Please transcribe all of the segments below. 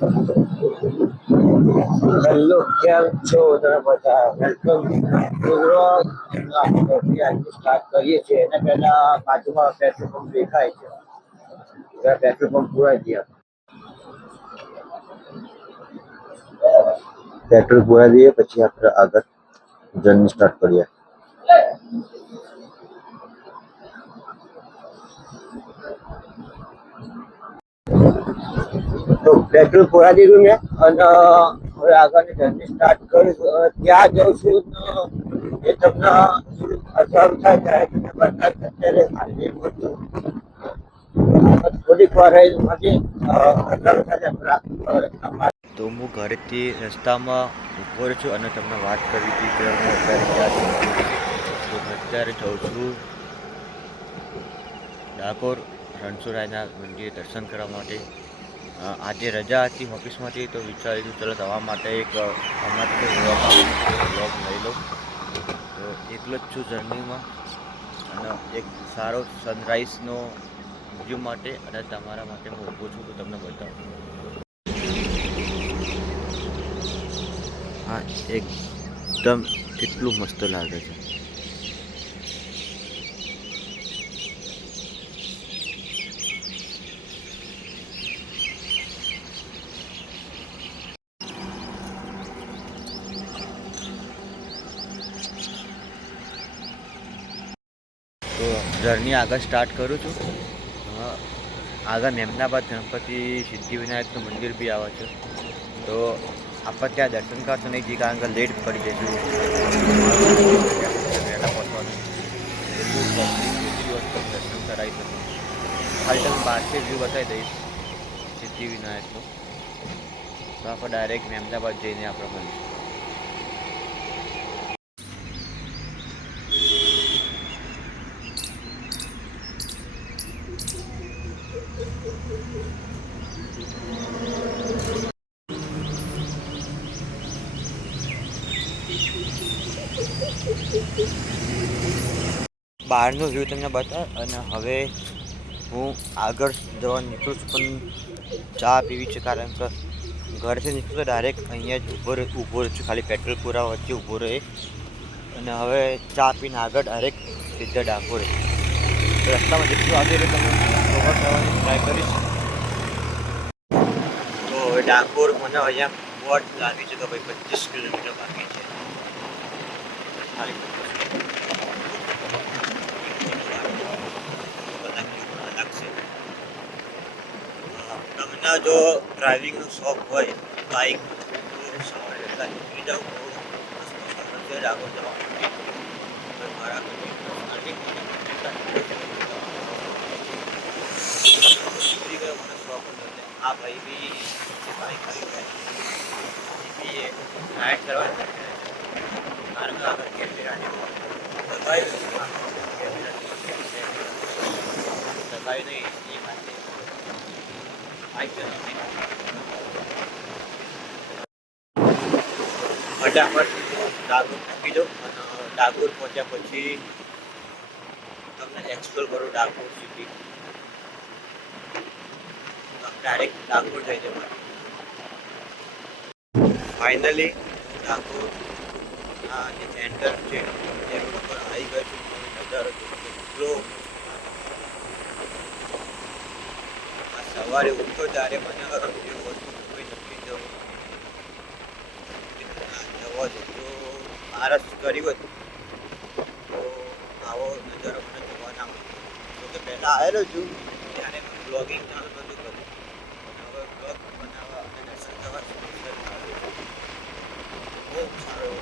Hello, કેમ છો તમે બધા? વેલકમ ગુજરાત. સ્ટાર્ટ કરીએ છીએ એને પહેલા બાજુમાં પેટ્રોલ પંપ દેખાય છે. પેટ્રોલ પંપ પૂરા ગયા. પેટ્રોલ પૂરા દઈએ પછી આપણે આગળ જર્ની સ્ટાર્ટ કરીએ. તો પેટ્રોલ પૂરા દીધું મેં અને હવે આગળની જર્ની સ્ટાર્ટ કરું. ત્યાં જઉં છું એ તમને અસર થાય ત્યારે તમને બતાવીશ. અત્યારે થોડીક વાર તો હું ઘરેથી રસ્તામાં ઊભો છું અને તમને વાત કરવી હતી કે હું અત્યારે ક્યાં જઉં છું. તો હું અત્યારે જઉં છું ડાકોર રણછોડરાયના મંદિરે દર્શન કરવા માટે. આજે રજા હતી ઓફિસમાંથી તો વિચાર્યું ચલો જવા માટે એક અમારે વ્લોગ લઈ લઉં. તો એકલો જ છું જર્નીમાં અને એક સારો સનરાઈઝનો વ્યૂ માટે અને તમારા માટે હું ઊભો છું તો તમને બતાવું. હા, એકદમ કેટલું મસ્ત લાગે છે. તો જર્ની આગળ સ્ટાર્ટ કરું છું. આગળ મેમનાબાદ ગણપતિ સિદ્ધિવિનાયકનું મંદિર બી આવે છે. તો આપણે ત્યાં દર્શન કરતો નહીં જઈએ કારણ કે લેટ પડી જઈશું. વહેલા પહોંચવાનું એટલું પબ્લિક એટલી વસ્તુ દર્શન કરાવી શકું. ખાલી તમે બહારથી વ્યૂ બતાવી દઈશ સિદ્ધિવિનાયકનો. તો આપણે ડાયરેક્ટ મેમનાબાદ જઈને આપણે મળીશું. બહારનો વ્યૂ તમને બતાવ અને હવે હું આગળ જવા નીકળું છું. પણ ચા પીવી છે કારણ કે ઘરથી નીકળું તો ડાયરેક્ટ અહીંયા જ ઊભો રહું છું. ખાલી પેટ્રોલ પૂરા વચ્ચે ઊભો રહે અને હવે ચા પીને આગળ ડાયરેક્ટ સીધા ડાકોરે. રસ્તામાં જેટલું આવે એટલે તમે કવર કરવાની ટ્રાય કરીશ. તો હવે ડાકોર મને અહીંયા બોર્ડ લાગી છે કે ભાઈ 25 કિલોમીટર બાકી છે. તમને જો ડ્રાઇવિંગનો શોખ હોય બાઇક તો સવારે વહેલા નીકળી જાઓ તો સરસ ડાકોર જવા મારા નીકળી ગયો. મને શોખ હતો આ ભાઈ બી બાઇક આવી જાય રાઈડ કરવા કારણ કે આગળ કેમેરાને દબાઈ નહીં એ માટે ફટાફટ ડાકોર મૂકી દો અને ડાકોર પહોંચ્યા પછી તમને એક્સપ્લોર કરો ડાકોર સિટી. ડાયરેક્ટ ડાકોર જઈ જવાનું. ફાઇનલી ડાકોર આ જે સેન્ટર છે એ રોડ પર આવી ગયો છું. નજારો એટલો સવારે ઉઠો ત્યારે મને જે વસ્તુ કોઈ નક્કી જવું જવા જેટલો આરસ કર્યું હતું તો આવો નજારો મને જોવા ના મળ્યો. તો કે પહેલાં આવેલો છું ત્યારે મેં બ્લોગિંગ ચાલુ બધું કર્યું અને હવે બ્લોગ બનાવવા અને દર્શન કરવા બહુ સારો એવો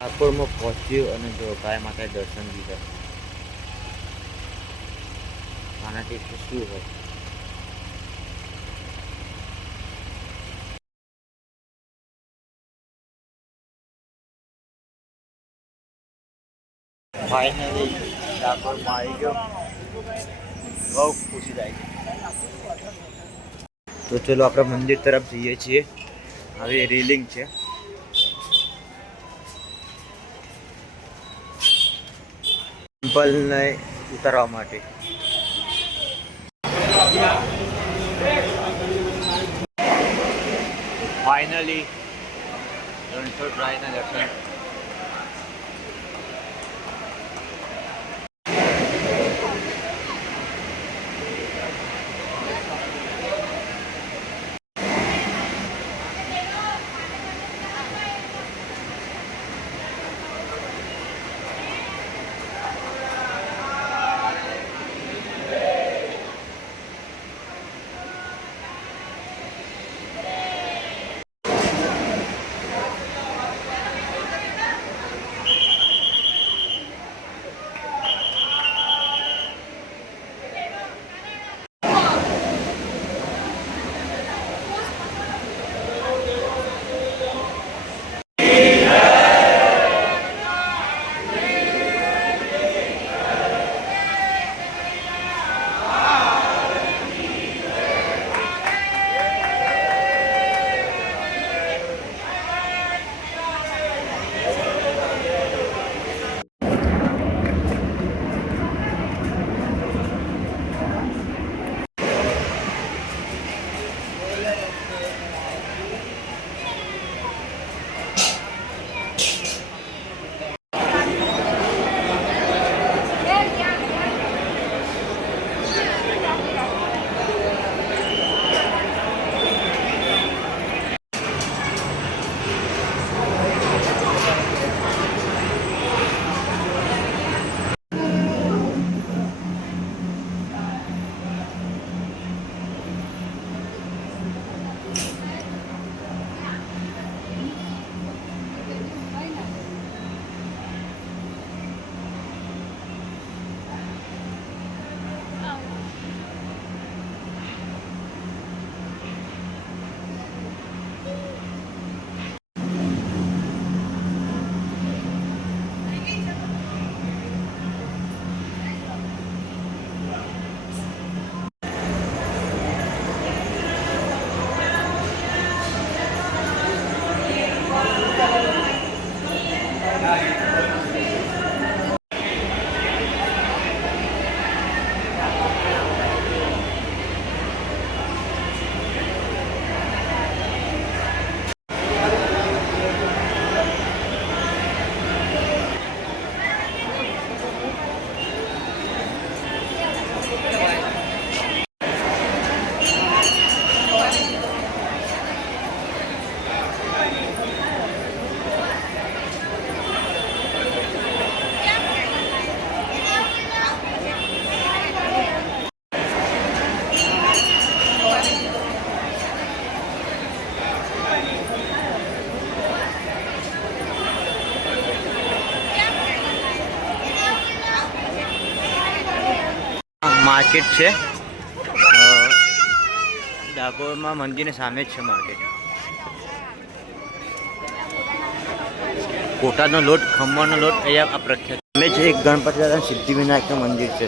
ડાકોરમાં પહોંચ્યું અને જો ગાય માતા દર્શન લીધા. આનાથી શું હોય. ફાઇનલી ડાકોરમાં આવી ગયો. બહુ ખુશી થાય છે. તો ચલો આપણે મંદિર તરફ જઈએ છીએ. હવે રેલિંગ છે. ટેમ્પલને ઉતારવા માટે ફાઇનલી રણછોડરાયના દર્શન. માર્કેટ છે ડાકોરમાં, મંદિરની સામે જ છે માર્કેટ. કોટાનો લોટ, ખમણનો લોટ અહીંયા આ પ્રખ્યાત. અમે છે એક ગણપતિ દાદા સિદ્ધિવિનાયકનું મંદિર છે.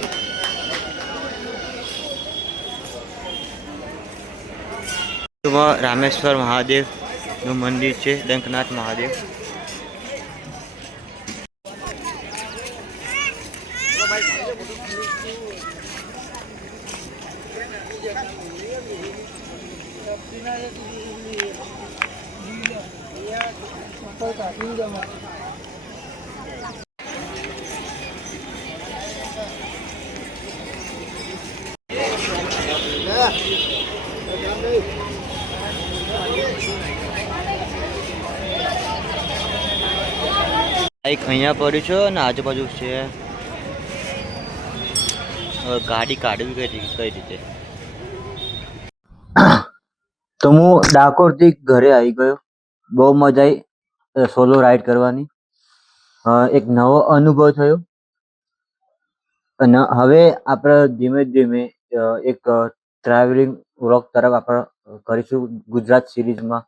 રામેશ્વર મહાદેવનું મંદિર છે, ડંકનાથ મહાદેવ. એક અહીંયા પડ્યું છે અને આજુબાજુ છે. ગાડી કાઢવી કઈ રીતે? તો હું ડાકોરથી ઘરે આવી ગયો. બહુ મજા આવી સોલો રાઈડ કરવાની. એક નવો અનુભવ થયો અને હવે આપણે ધીમે ધીમે એક ટ્રાવેલિંગ વ્લોગ તરફ આપણે કરીશું ગુજરાત સિરીઝમાં.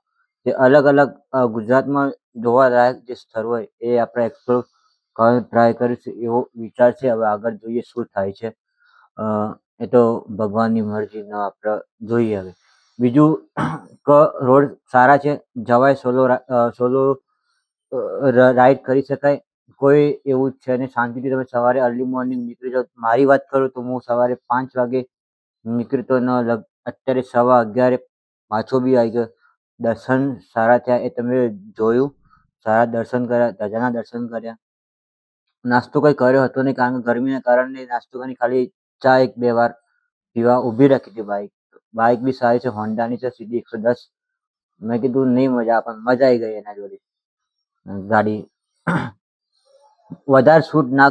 જે અલગ અલગ ગુજરાતમાં જોવા લાયક જે સ્થળ હોય એ આપણે એક્સપ્લોર કરવાનો ટ્રાય કરીશું એવો વિચાર છે. હવે આગળ જોઈએ શું થાય છે. એ તો ભગવાનની મરજીનો આપણે જોઈએ. હવે બીજું કે રોડ સારા છે, જવાય, સોલો રાઈડ કરી શકાય. કોઈ એવું છે ને શાંતિથી તમે સવારે અર્લી મોર્નિંગ નીકળી જાઓ. મારી વાત કરું તો હું સવારે 5 વાગે નીકળતો ન, અત્યારે 11:15 પાછો બી આવી ગયો. દર્શન સારા થયા એ તમે જોયું. સારા દર્શન કર્યા, ધજાના દર્શન કર્યા. નાસ્તો કંઈ કર્યો હતો નહીં, કારણ કે ગરમીના કારણે નાસ્તો કરીને ખાલી ચા 1-2 વાર પીવા ઊભી રાખી હતી બાઈક. બાઈક બી સારી છે, હોન્ડાની છે, સીધી 110. મેં કીધું નહીં મજા, પણ મજા આવી ગઈ એના જોડે. ગાડી વધારે શૂટ ના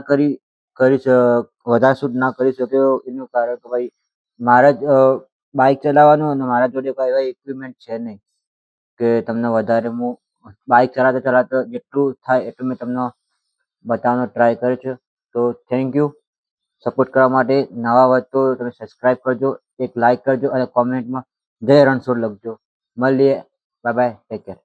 કરી શક્યો એનું કારણ કે ભાઈ મારે જ બાઈક ચલાવવાનું અને મારા જોડે કોઈ એવા ઇક્વિપમેન્ટ છે નહીં કે તમને વધારે હું બાઈક ચલાવતા જેટલું થાય એટલું મેં તમને બતાવવાનો ટ્રાય કર્યો છે. તો થેન્ક યુ સપોર્ટ કરવા માટે. નવા હોય તો તમે સબસ્ક્રાઈબ કરજો, એક લાઈક કરજો અને કોમેન્ટમાં જય રણછોડ લખજો. મળીએ, બાય બાય, ટેક કેર.